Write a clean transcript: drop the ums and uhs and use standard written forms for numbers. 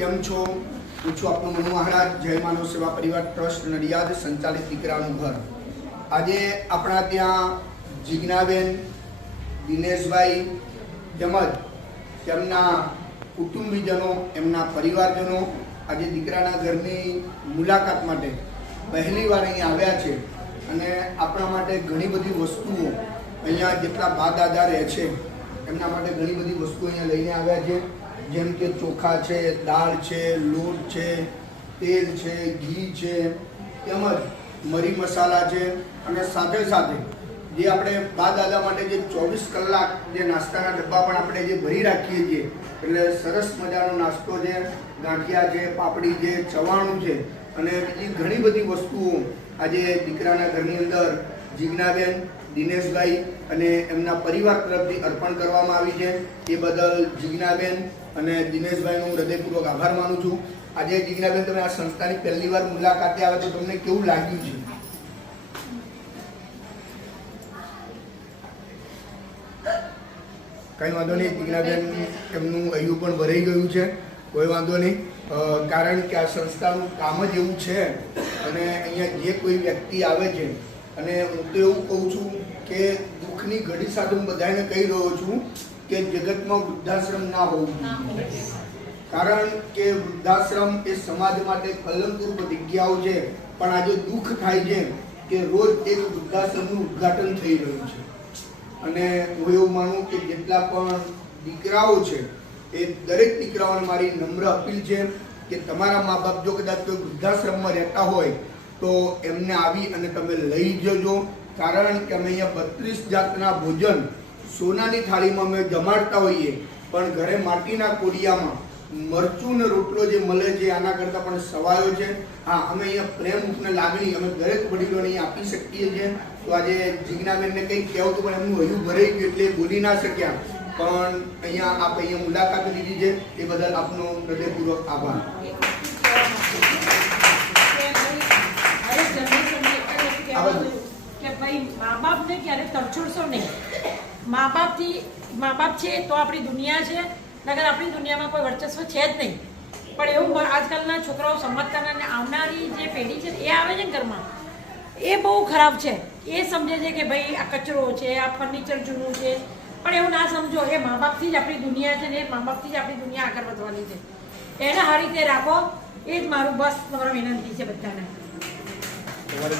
કેમ છો? હું છું આપનો મનુ મહારાજ, જય માનવ સેવા પરિવાર ટ્રસ્ટ નડિયાદ સંચાલિત દીકરાનું ઘર. આજે આપણા ત્યાં જીજ્ઞાબેન, દિનેશભાઈ તેમજ તેમના કુટુંબીજનો, એમના પરિવારજનો આજે દીકરાના ઘરની મુલાકાત માટે પહેલી વાર અહીંયા આવ્યા છે અને આપણા માટે ઘણી બધી વસ્તુઓ અહીંયા જેટલા બા દાદા રહે છે એમના માટે ઘણી બધી વસ્તુઓ અહીંયા લઈને આવ્યા છે, જેમ કે ચોખા છે, દાળ છે, લોટ છે, તેલ છે, ઘી છે, તેમજ મરી મસાલા છે અને સાથે સાથે જે આપણે બા દાદા માટે જે 24 કલાક જે નાસ્તાના ડબ્બા પણ આપણે જે ભરી રાખીએ છીએ, એટલે સરસ મજાનો નાસ્તો છે, ગાંઠિયા છે, પાપડી છે, ચવાણું છે અને બીજી ઘણી બધી વસ્તુઓ આજે દીકરાના ઘરની અંદર જીજ્ઞાબેન, દિનેશભાઈ અને એમના પરિવાર તરફથી અર્પણ કરવામાં આવી છે. એ બદલ જીજ્ઞાબેન અને દિનેશભાઈનો હૃદયપૂર્વક આભાર માનું છું. આજે જીજ્ઞાબેન, તમે આ સંસ્થાની પહેલી વાર મુલાકાતે આવે તો તમને કેવું લાગ્યું છે? કંઈ વાંધો નહીં જીજ્ઞાબેન, એમનું હૈયું પણ ભરાઈ ગયું છે, કોઈ વાંધો નહીં. કારણ કે આ સંસ્થાનું કામ જ એવું છે અને અહીંયા જે કોઈ વ્યક્તિ આવે છે, અને હું તો એવું કહું છું કે દુઃખની ઘડી સાથે હું બધાને કહી રહ્યો છું કે જગતમાં વૃદ્ધાશ્રમ ના હોવું જોઈએ. કારણ કે વૃદ્ધાશ્રમ એ સમાજ માટે કલંકરૂપ જગ્યાઓ છે, પણ આજે દુઃખ થાય છે કે રોજ એક વૃદ્ધાશ્રમનું ઉદ્ઘાટન થઈ રહ્યું છે. અને હું એવું માનું કે જેટલા પણ દીકરાઓ છે એ દરેક દીકરાઓને મારી નમ્ર અપીલ છે કે તમારા મા બાપ જો કદાચ કોઈ વૃદ્ધાશ્રમમાં રહેતા હોય તો એમને આવી અને તમે લઈ જજો. કારણ કે અમે અહીંયા 32 જાતના ભોજન સોનાની થાળીમાં અમે જમાડતા હોઈએ, પણ ઘરે માટીના કોડિયામાં મરચું ને રોટલો જે મળે છે આના કરતાં પણ સવાયો છે. હા, અમે અહીંયા પ્રેમ અને લાગણી અમે દરેક વડીલોને અહીંયા આપી શકીએ છીએ. તો આજે જીજ્ઞાબેનને કંઈક કહેવું તો પણ એમનું હૈયું ભરાઈ ગયું એટલે બોલી ના શક્યા, પણ અહીંયા આપ અહીંયા મુલાકાત લીધી છે એ બદલ આપનો હૃદયપૂર્વક આભાર. કે ભાઈ મા બાપને ક્યારે તરછોડશો નહીં. મા બાપ છે તો આપણી દુનિયા છે, નગર આપણી દુનિયામાં કોઈ વર્ચસ્વ છે જ નહીં. પણ એવું આજકાલના છોકરાઓ સમજતા અને આવનારી જે પેઢી છે એ આવે છે ને ઘરમાં, એ બહુ ખરાબ છે. એ સમજે છે કે ભાઈ આ કચરો છે, આ ફર્નિચર જૂનું છે, પણ એવું ના સમજો એ મા બાપથી જ આપણી દુનિયા છે ને એ મા બાપથી જ આપણી દુનિયા આગળ વધવાની છે. એને આ રીતે રાખો, એ જ મારું બસ તમારો વિનંતી છે બધાને. તમારે